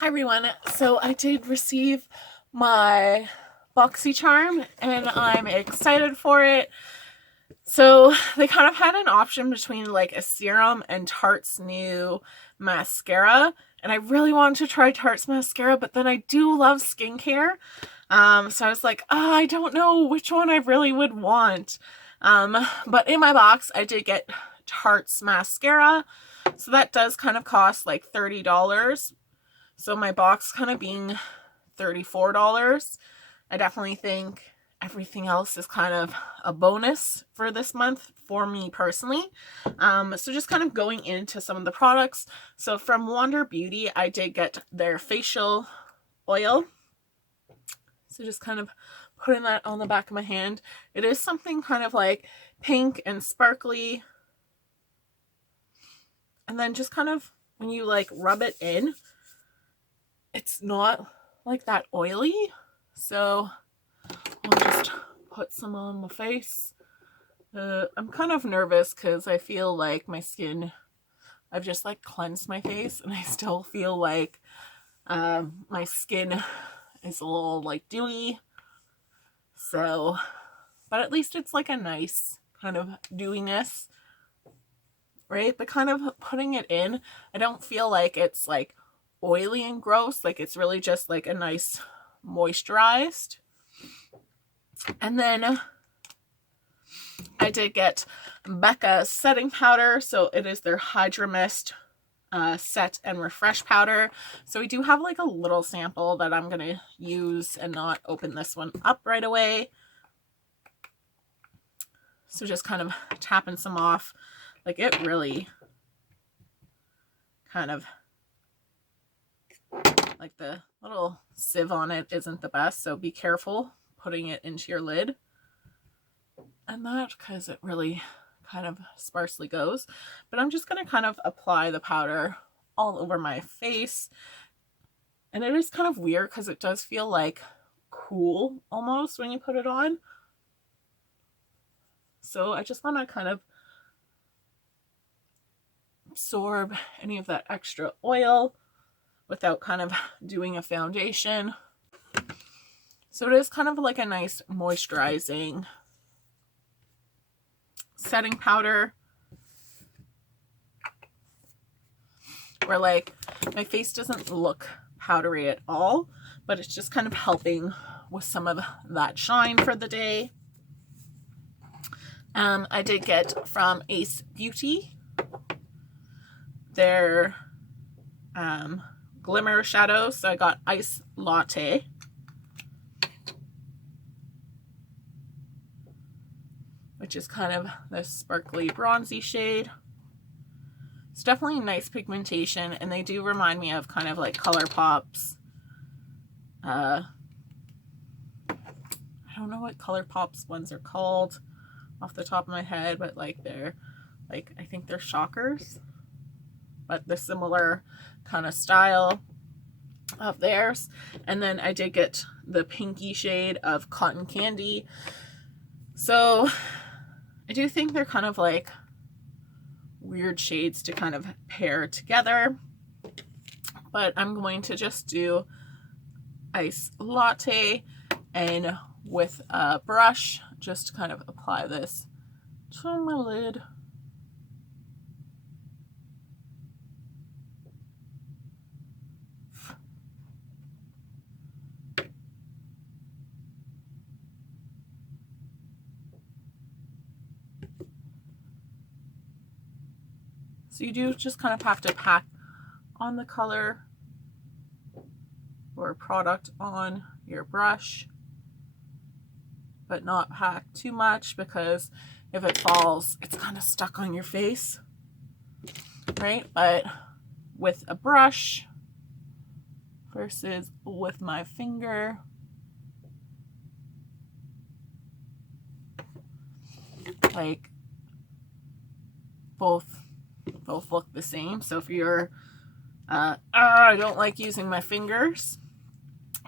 Hi everyone. So I did receive my Boxy Charm and I'm excited for it. So they kind of had an option between like a serum and Tarte's new mascara. And I really wanted to try Tarte's mascara, but then I do love skincare. So I was like, oh, I don't know which one I really would want. But in my box, I did get Tarte's mascara. So that does kind of cost like $30. So my box kind of being $34. I definitely think everything else is kind of a bonus for this month for me personally. So just kind of going into some of the products. So from Wander Beauty, I did get their facial oil. So just kind of putting that on the back of my hand. It is something kind of like pink and sparkly. And then just kind of when you like rub it in, it's not like that oily. So I'll just put some on my face. I'm kind of nervous because I feel like my skin, I've just like cleansed my face and I still feel like my skin is a little like dewy. So, but at least it's like a nice kind of dewiness, right? But kind of putting it in, I don't feel like it's like oily and gross. Like it's really just like a nice moisturized. And then I did get Becca setting powder. So it is their Hydra Mist set and refresh powder. So we do have like a little sample that I'm going to use and not open this one up right away. So just kind of tapping some off. Like it really kind of, like the little sieve on it isn't the best. So be careful putting it into your lid. And that, because it really kind of sparsely goes. But I'm just going to kind of apply the powder all over my face. And it is kind of weird because it does feel like cool almost when you put it on. So I just want to kind of absorb any of that extra oil without kind of doing a foundation. So it is kind of like a nice moisturizing setting powder where like my face doesn't look powdery at all, but it's just kind of helping with some of that shine for the day. I did get from Ace Beauty their glimmer shadow. So I got Ice Latte. Which is kind of this sparkly bronzy shade. It's definitely nice pigmentation, and they do remind me of kind of like ColourPop's. I don't know what ColourPop's ones are called off the top of my head, but like they're like, I think they're Shockers, but the similar kind of style of theirs. And then I did get the pinky shade of Cotton Candy. So I do think they're kind of like weird shades to kind of pair together, but I'm going to just do Ice Latte and with a brush just kind of apply this to my lid. So you do just kind of have to pack on the color or product on your brush, but not pack too much because if it falls, it's kind of stuck on your face, right? But with a brush versus with my finger, like both look the same. So if you're I don't like using my fingers,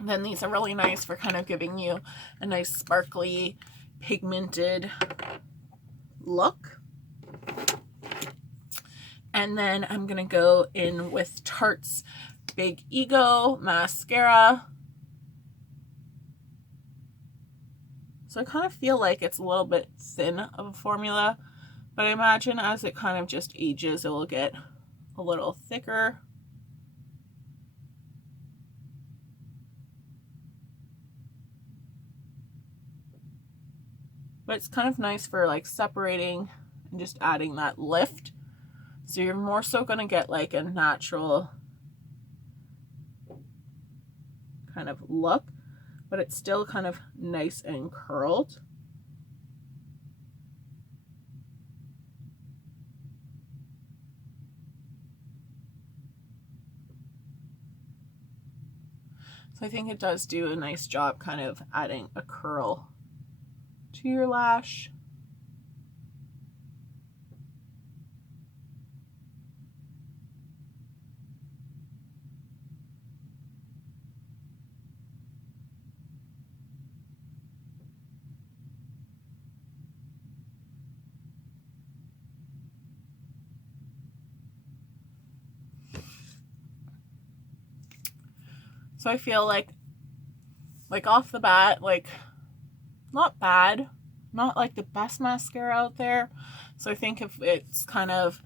then these are really nice for kind of giving you a nice sparkly pigmented look. And then I'm gonna go in with Tarte's Big Ego mascara. So I kind of feel like it's a little bit thin of a formula, but I imagine as it kind of just ages, it will get a little thicker. But it's kind of nice for like separating and just adding that lift. So you're more so going to get like a natural kind of look, but it's still kind of nice and curled. So I think it does do a nice job kind of adding a curl to your lash. So I feel like off the bat, like not bad, not like the best mascara out there. So I think if it's kind of,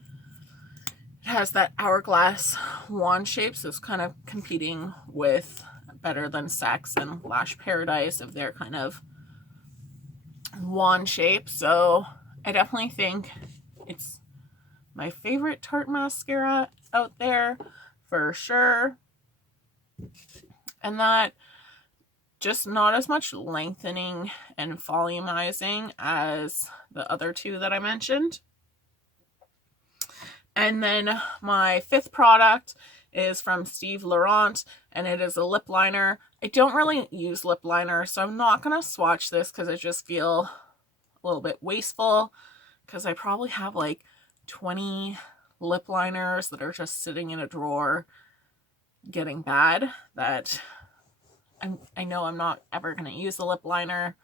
it has that hourglass wand shape, so it's kind of competing with Better Than Sex and Lash Paradise of their kind of wand shape. So I definitely think it's my favorite Tarte mascara out there for sure. And that just not as much lengthening and volumizing as the other two that I mentioned. And then my fifth product is from Laurent, and it is a lip liner. I don't really use lip liner, so I'm not going to swatch this because I just feel a little bit wasteful, because I probably have like 20 lip liners that are just sitting in a drawer getting bad that I know I'm not ever going to use a lip liner.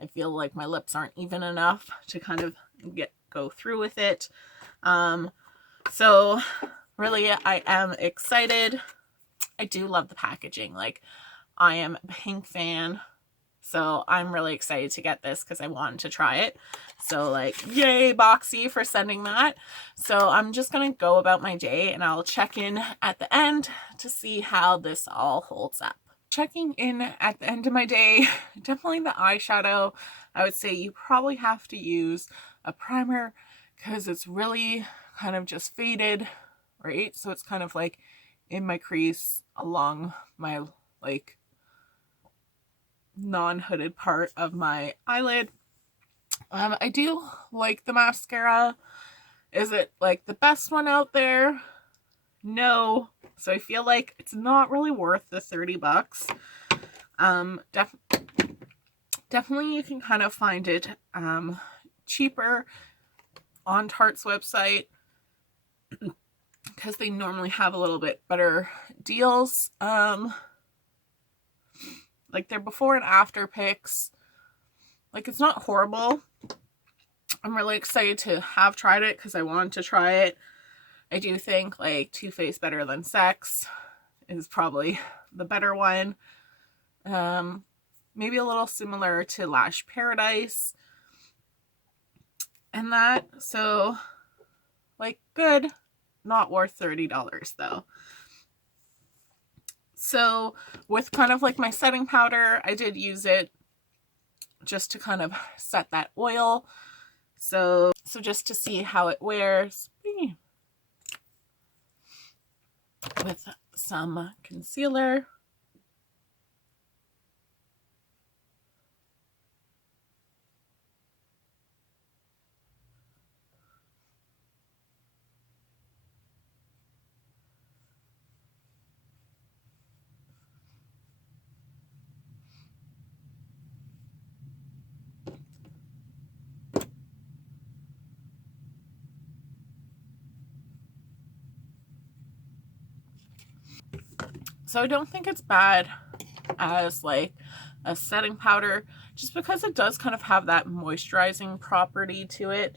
I feel like my lips aren't even enough to kind of go through with it. So really, I am excited. I do love the packaging. Like, I am a pink fan, so I'm really excited to get this because I wanted to try it. So like, yay, Boxy for sending that. So I'm just going to go about my day, and I'll check in at the end to see how this all holds up. Checking in at the end of my day, definitely the eyeshadow. I would say you probably have to use a primer because it's really kind of just faded, right? So it's kind of like in my crease along my like non-hooded part of my eyelid. I do like the mascara. Is it like the best one out there? No. So I feel like it's not really worth the $30. Definitely you can kind of find it cheaper on Tarte's website because they normally have a little bit better deals. Like their before and after pics, like it's not horrible. I'm really excited to have tried it because I wanted to try it. I do think like Too Faced Better Than Sex is probably the better one. Maybe a little similar to Lash Paradise and that. So like good, not worth $30 though. So with kind of like my setting powder, I did use it just to kind of set that oil. So just to see how it wears with some concealer. So I don't think it's bad as like a setting powder, just because it does kind of have that moisturizing property to it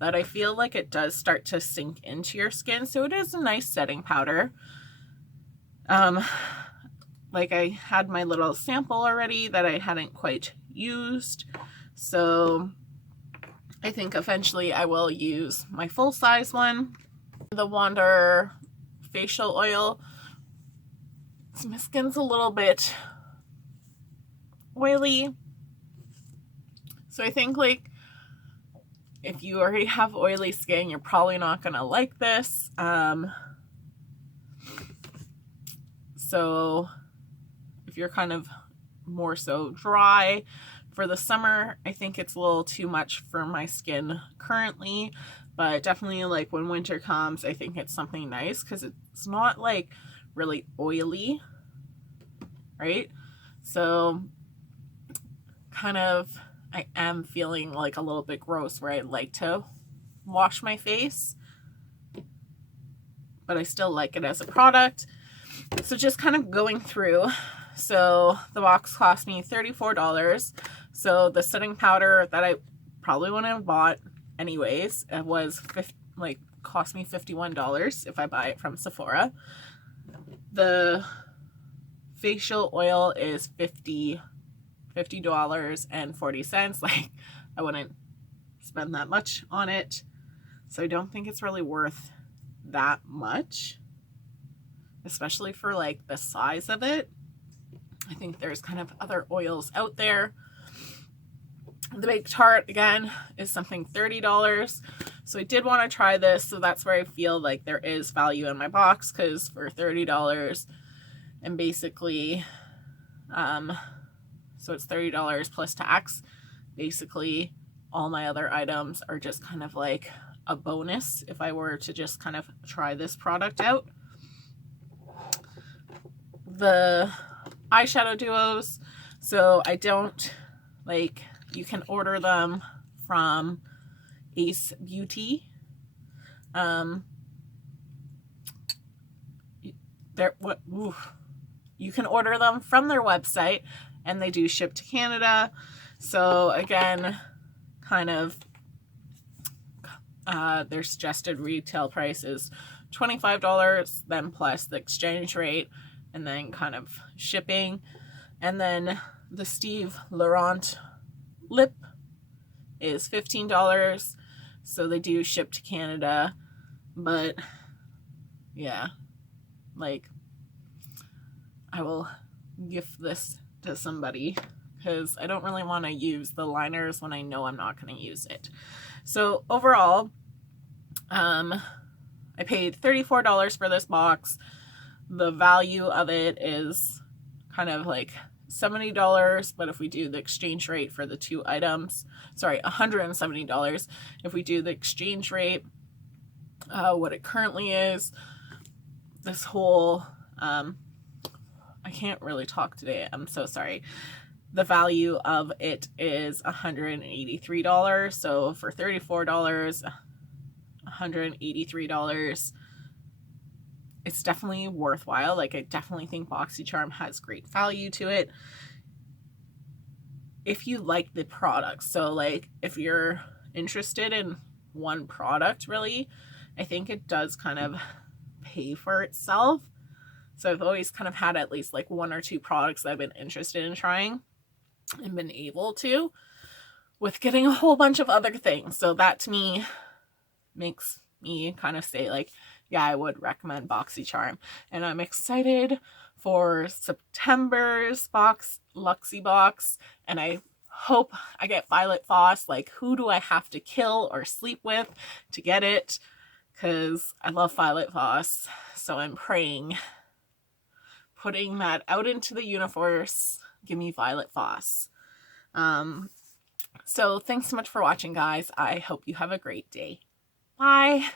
that I feel like it does start to sink into your skin. So it is a nice setting powder. Like I had my little sample already that I hadn't quite used. So I think eventually I will use my full size one. The Wander facial oil. So my skin's a little bit oily. So I think like if you already have oily skin, you're probably not going to like this. So if you're kind of more so dry for the summer, I think it's a little too much for my skin currently, but definitely like when winter comes, I think it's something nice because it's not like really oily, right? So kind of I am feeling like a little bit gross where I like to wash my face, but I still like it as a product. So just kind of going through. So the box cost me $34. So the setting powder that I probably wouldn't have bought anyways, it was cost me $51 if I buy it from Sephora. The facial oil is $50.40. Like I wouldn't spend that much on it. So I don't think it's really worth that much, especially for like the size of it. I think there's kind of other oils out there. The Big Tarte again is something $30. So I did want to try this. So that's where I feel like there is value in my box, because for $30 and basically, so it's $30 plus tax. Basically all my other items are just kind of like a bonus if I were to just kind of try this product out. The eyeshadow duos, so I don't like, you can order them from Ace Beauty. You can order them from their website and they do ship to Canada. So again, kind of their suggested retail price is $25, then plus the exchange rate, and then kind of shipping. And then the Steve Laurent lip is $15. So they do ship to Canada. But yeah, like I will gift this to somebody because I don't really want to use the liners when I know I'm not going to use it. So overall, I paid $34 for this box. The value of it is kind of like $70, but if we do the exchange rate for the two items, sorry, $170. If we do the exchange rate, what it currently is, this whole, I can't really talk today, I'm so sorry. The value of it is $183. So for $34, $183, it's definitely worthwhile. Like I definitely think Boxy Charm has great value to it if you like the product. So like if you're interested in one product, really, I think it does kind of pay for itself. So I've always kind of had at least like one or two products that I've been interested in trying and been able to, with getting a whole bunch of other things. So that to me makes me kind of say like, yeah, I would recommend Boxy Charm. And I'm excited for September's Luxy box. And I hope I get Violet Voss. Like, who do I have to kill or sleep with to get it? Because I love Violet Voss. So I'm praying, putting that out into the universe. Give me Violet Voss. So thanks so much for watching, guys. I hope you have a great day. Bye.